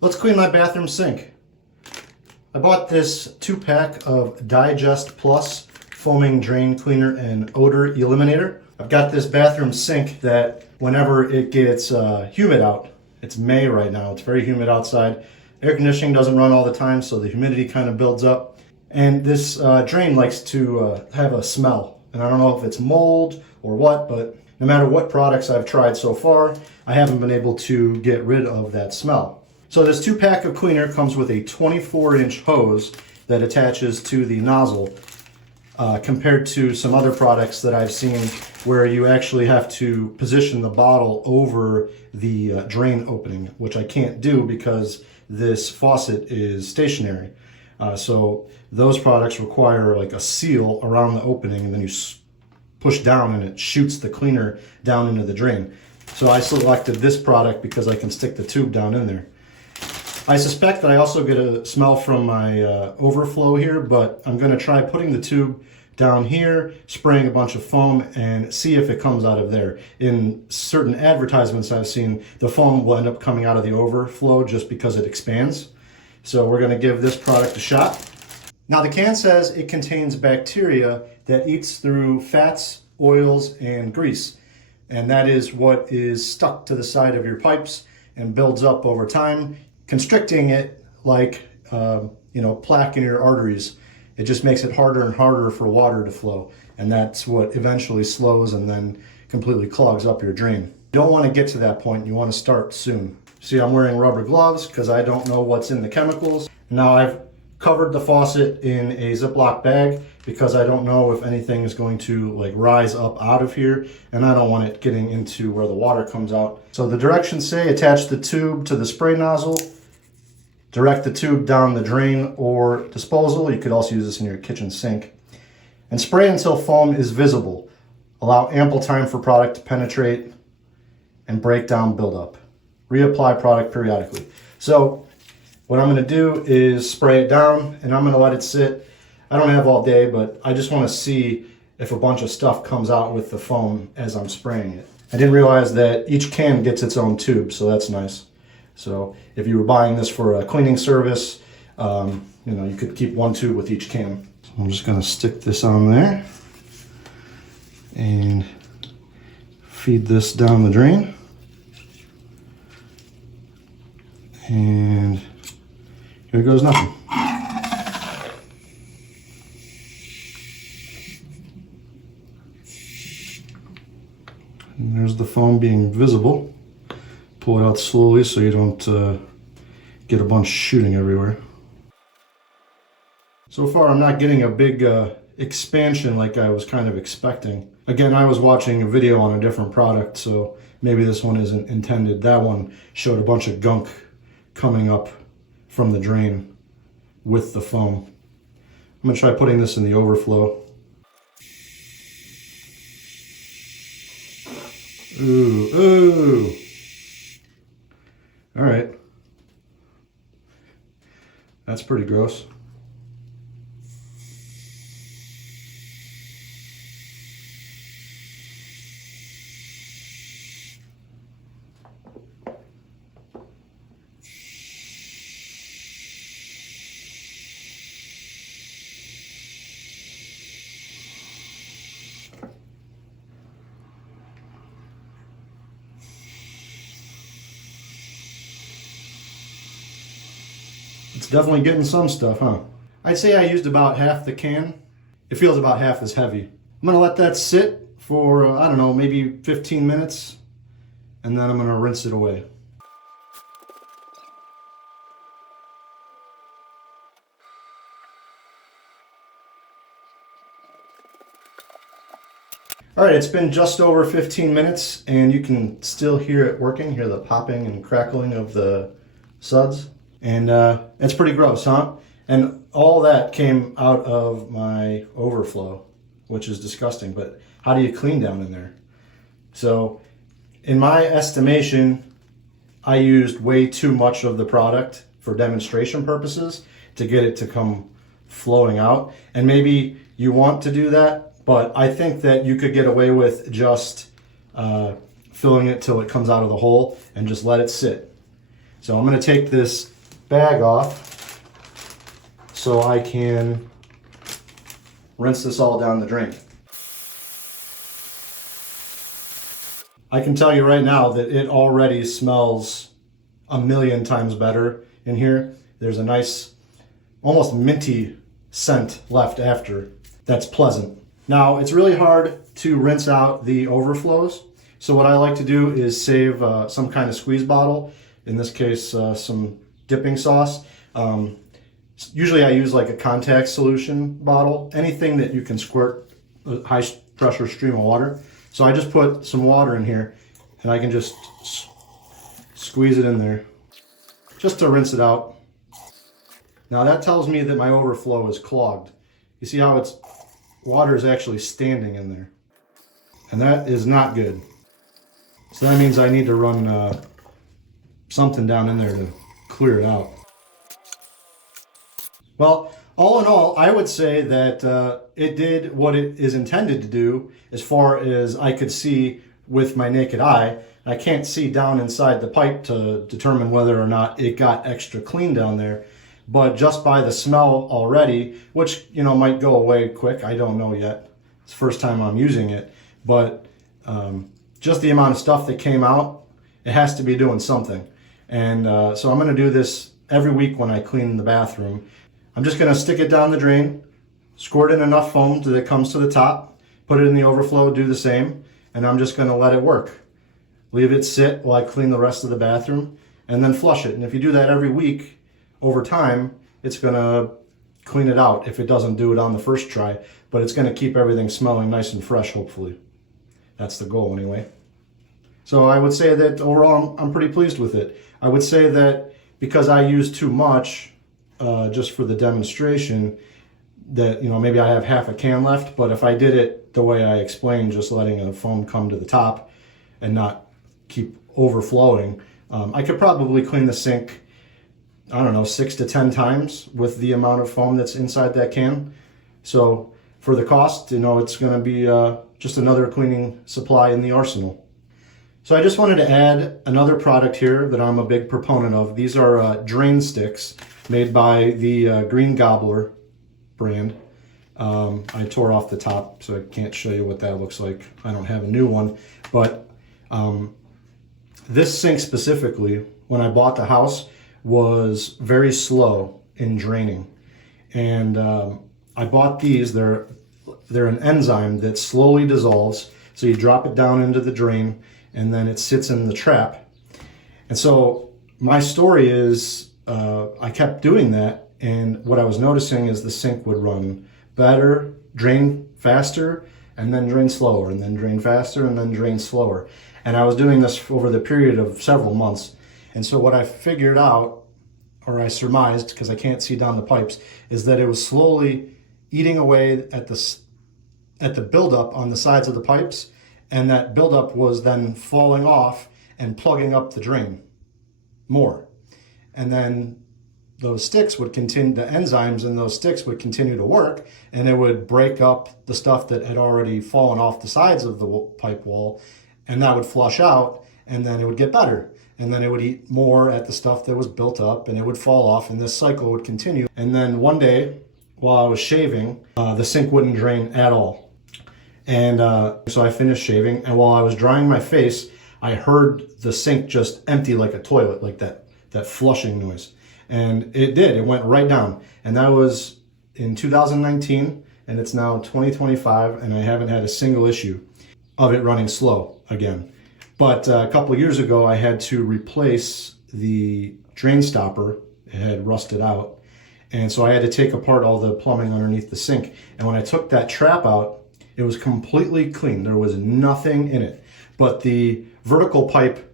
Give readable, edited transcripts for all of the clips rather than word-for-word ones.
Let's clean my bathroom sink. I bought this 2-pack of Digest Plus foaming drain cleaner and odor eliminator. I've got this bathroom sink that whenever it gets humid out, it's May right now, it's very humid outside. Air conditioning doesn't run all the time, so the humidity kind of builds up. And this drain likes to have a smell. And I don't know if it's mold or what, but no matter what products I've tried so far, I haven't been able to get rid of that smell. So this 2-pack of cleaner comes with a 24-inch hose that attaches to the nozzle, compared to some other products that I've seen where you actually have to position the bottle over the drain opening, which I can't do because this faucet is stationary. So those products require like a seal around the opening, and then you push down and it shoots the cleaner down into the drain. So I selected this product because I can stick the tube down in there. I suspect that I also get a smell from my overflow here, but I'm going to try putting the tube down here, spraying a bunch of foam, and see if it comes out of there. In certain advertisements I've seen, the foam will end up coming out of the overflow just because it expands. So we're going to give this product a shot. Now the can says it contains bacteria that eats through fats, oils, and grease. And that is what is stuck to the side of your pipes and builds up over time, constricting it like plaque in your arteries. It just makes it harder and harder for water to flow, and that's what eventually slows and then completely clogs up your drain. You don't want to get to that point. You want to start soon. See, I'm wearing rubber gloves because I don't know what's in the chemicals. Now I've covered the faucet in a Ziploc bag because I don't know if anything is going to like rise up out of here, and I don't want it getting into where the water comes out. So the directions say attach the tube to the spray nozzle, direct the tube down the drain or disposal. You could also use this in your kitchen sink. And spray until foam is visible. Allow ample time for product to penetrate and break down buildup. Reapply product periodically. So what I'm going to do is spray it down, and I'm going to let it sit. I don't have all day, but I just want to see if a bunch of stuff comes out with the foam as I'm spraying it. I didn't realize that each can gets its own tube, so that's nice. So if you were buying this for a cleaning service, you could keep one tube with each can. So I'm just going to stick this on there and feed this down the drain. And here goes nothing. And there's the foam being visible. Pull it out slowly so you don't get a bunch shooting everywhere. So far I'm not getting a big expansion like I was kind of expecting. Again, I was watching a video on a different product, so maybe this one isn't intended. That one showed a bunch of gunk coming up from the drain with the foam. I'm going to try putting this in the overflow. Ooh. All right. That's pretty gross. It's definitely getting some stuff, huh? I'd say I used about half the can. It feels about half as heavy. I'm gonna let that sit for, I don't know, maybe 15 minutes, and then I'm gonna rinse it away. All right, it's been just over 15 minutes, and you can still hear it working, hear the popping and crackling of the suds. And it's pretty gross, huh? And all that came out of my overflow, which is disgusting, but how do you clean down in there? So in my estimation, I used way too much of the product for demonstration purposes to get it to come flowing out. And maybe you want to do that, but I think that you could get away with just filling it till it comes out of the hole and just let it sit. So I'm going to take this bag off so I can rinse this all down the drain. I can tell you right now that it already smells a million times better in here. There's a nice, almost minty scent left after. That's pleasant. Now, it's really hard to rinse out the overflows. So what I like to do is save some kind of squeeze bottle. In this case, some dipping sauce. Usually I use like a contact solution bottle. Anything that you can squirt a high pressure stream of water. So I just put some water in here and I can just squeeze it in there just to rinse it out. Now that tells me that my overflow is clogged. You see how it's water is actually standing in there. And that is not good. So that means I need to run something down in there to clear it out. Well, all in all, I would say that it did what it is intended to do as far as I could see with my naked eye. I can't see down inside the pipe to determine whether or not it got extra clean down there. But just by the smell already, which, you know, might go away quick, I don't know yet. It's the first time I'm using it. But just the amount of stuff that came out, it has to be doing something. And so I'm going to do this every week when I clean the bathroom. I'm just going to stick it down the drain, squirt in enough foam till it comes to the top, put it in the overflow, do the same, and I'm just going to let it work. Leave it sit while I clean the rest of the bathroom, and then flush it. And if you do that every week, over time, it's going to clean it out if it doesn't do it on the first try, but it's going to keep everything smelling nice and fresh, hopefully. That's the goal anyway. So I would say that overall, I'm pretty pleased with it. I would say that because I use too much, just for the demonstration, that, you know, maybe I have half a can left, but if I did it the way I explained, just letting the foam come to the top and not keep overflowing, I could probably clean the sink, I don't know, 6 to 10 times with the amount of foam that's inside that can. So for the cost, you know, it's going to be just another cleaning supply in the arsenal. So I just wanted to add another product here that I'm a big proponent of. These are drain sticks made by the Green Gobbler brand. I tore off the top, so I can't show you what that looks like. I don't have a new one, but this sink specifically, when I bought the house, was very slow in draining. And I bought these. They're an enzyme that slowly dissolves. So you drop it down into the drain, and then it sits in the trap. And so my story is, I kept doing that, and what I was noticing is the sink would run better, drain faster, and then drain slower, and then drain faster, and then drain slower. And I was doing this over the period of several months. And so what I figured out, or I surmised, because I can't see down the pipes, is that it was slowly eating away at the buildup on the sides of the pipes, and that buildup was then falling off and plugging up the drain more. And then those sticks would continue, the enzymes in those sticks would continue to work, and it would break up the stuff that had already fallen off the sides of the pipe wall, and that would flush out, and then it would get better. And then it would eat more at the stuff that was built up, and it would fall off, and this cycle would continue. And then one day, while I was shaving, the sink wouldn't drain at all. And so I finished shaving, and while I was drying my face, I heard the sink just empty like a toilet, like that flushing noise. And it did, it went right down. And that was in 2019, and it's now 2025, and I haven't had a single issue of it running slow again. But a couple of years ago, I had to replace the drain stopper. It had rusted out. And so I had to take apart all the plumbing underneath the sink. And when I took that trap out, it was completely clean. There was nothing in it. But the vertical pipe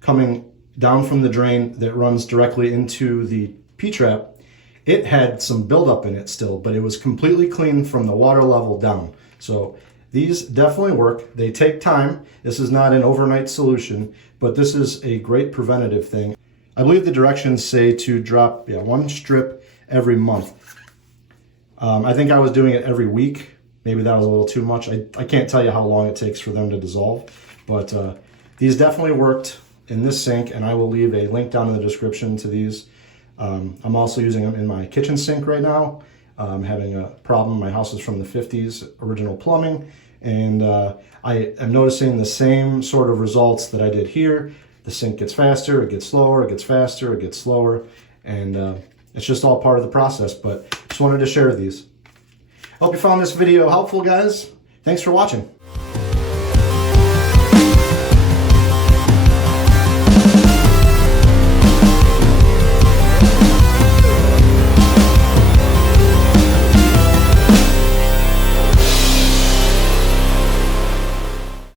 coming down from the drain that runs directly into the P-trap, it had some buildup in it still, but it was completely clean from the water level down. So these definitely work. They take time. This is not an overnight solution, but this is a great preventative thing. I believe the directions say to drop one strip every month. I think I was doing it every week. Maybe that was a little too much. I can't tell you how long it takes for them to dissolve, but these definitely worked. in this sink, and I will leave a link down in the description to these. I'm also using them in my kitchen sink right now. I'm having a problem. My house is from the 50s, original plumbing, and I am noticing the same sort of results that I did here. The sink gets faster, it gets slower, it gets faster, it gets slower, and it's just all part of the process, but just wanted to share these. Hope you found this video helpful, guys. Thanks for watching.